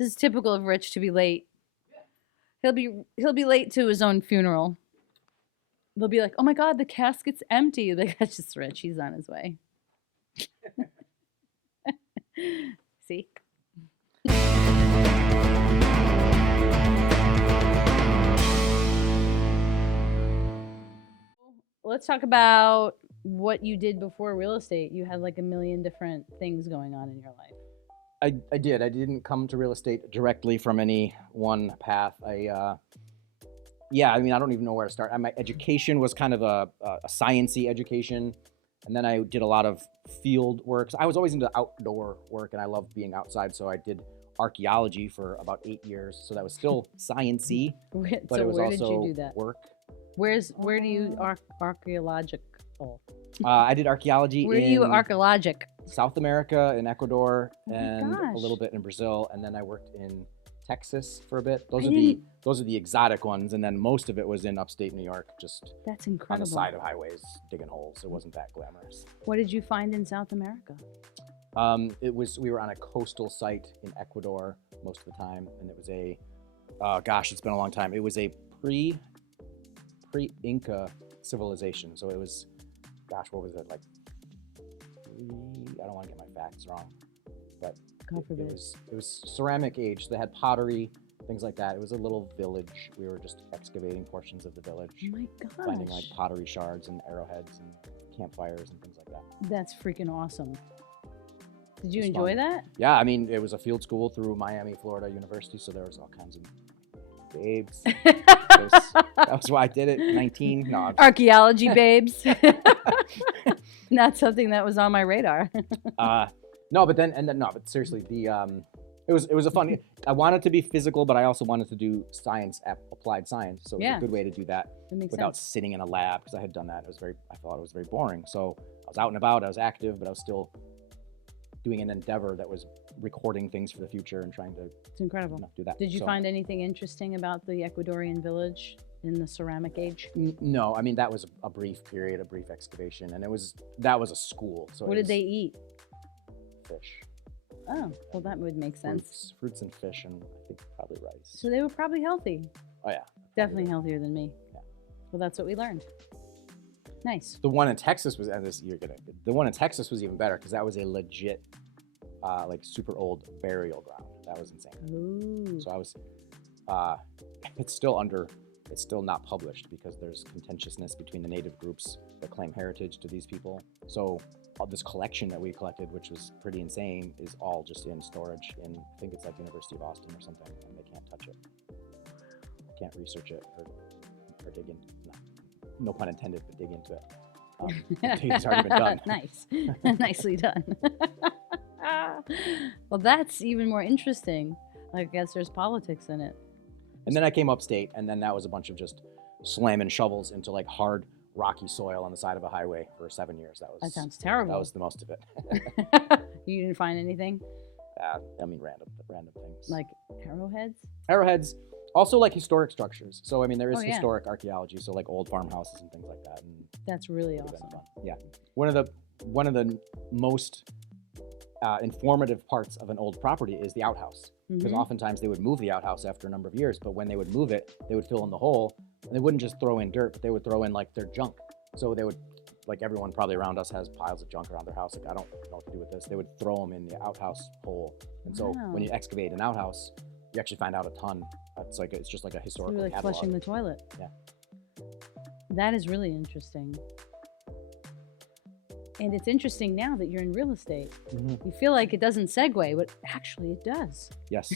This is typical of Rich to be late. He'll be late to his own funeral. They'll be like, "Oh my God, the casket's empty." Like, that's just Rich. He's on his way. See? Let's talk about what you did before real estate. You had like a million different things going on in your life. I did. I didn't come to real estate directly from any one path. Yeah, I mean, I don't even know where to start. My education was kind of a science-y education. And then I did a lot of field work. So I was always into outdoor work and I loved being outside. So I did archaeology for about 8 years. So that was still science-y, but So it was where also did you do that? work. Where do you archaeological? I did archaeology Where do in you archaeologic? South America, in Ecuador, Oh my and a gosh. little bit in Brazil. And then I worked in Texas for a bit. Those I are the didn't- those are the exotic ones. And then most of it was in upstate New York, just That's on incredible. the side of highways, digging holes. It wasn't that glamorous. What did you find in South America? We were on a coastal site in Ecuador most of the time, and it was it's been a long time. It was a pre-Inca civilization. So it was, what was it like? I don't want to get my facts wrong, but God it forbid. was ceramic age. So they had pottery, things like that. It was a little village. We were just excavating portions of the village, Oh my gosh. finding like pottery shards and arrowheads and campfires and things like that. That's freaking awesome. Did you It's enjoy fun. that? Yeah, I mean, it was a field school through Miami, Florida University, so there was all kinds of babes. That was why I did it. 19. No, I'm just- Archaeology babes. Not something that was on my radar. but seriously, it was a fun. I wanted to be physical, but I also wanted to do science, applied science. So it was Yeah. a good way to do that That makes without sense. sitting in a lab, because I had done that. I thought it was very boring. So I was out and about. I was active, but I was still doing an endeavor that was recording things for the future and trying to It's incredible. do that. Did you So- find anything interesting about the Ecuadorian village in the ceramic age? No, I mean, that was a brief period, a brief excavation, and that was a school. So What did they eat? Fish, Oh, well, that would make sense. fruits and fish, and I think probably rice. So they were probably healthy. Oh yeah, Definitely healthier than me. Yeah. Well, that's what we learned. Nice. the one in Texas was, the one in Texas was even better because that was a legit, like super old burial ground. That was insane. Ooh. So I was, it's still not published because there's contentiousness between the native groups that claim heritage to these people. So all this collection that we collected, which was pretty insane, is all just in storage in, I think it's like University of Austin or something, and they can't touch it. Can't research it or dig in. No pun intended, but dig into it. It's already been done. Nice. Nicely done. Well, that's even more interesting. I guess there's politics in it. And then I came upstate, and then that was a bunch of just slamming shovels into like hard, rocky soil on the side of a highway for 7 years. That sounds terrible. That was the most of it. You didn't find anything? I mean, random things. Like arrowheads? Arrowheads, also like historic structures. So I mean, there is Oh, yeah. historic archaeology, so like old farmhouses and things like that. And That's really it's been awesome. fun. Yeah, one of the most informative parts of an old property is the outhouse, because Mhm. oftentimes they would move the outhouse after a number of years, but when they would move it, they would fill in the hole, and they wouldn't just throw in dirt, but they would throw in like their junk. So they would, like everyone probably around us has piles of junk around their house. Like, I don't know what to do with this. They would throw them in the outhouse hole. And so Wow. when you excavate an outhouse, you actually find out a ton. It's just like a So historical you're like catalog. flushing the toilet. Yeah. That is really interesting. And it's interesting now that you're in real estate. Mhm. You feel like it doesn't segue, but actually it does. Yes.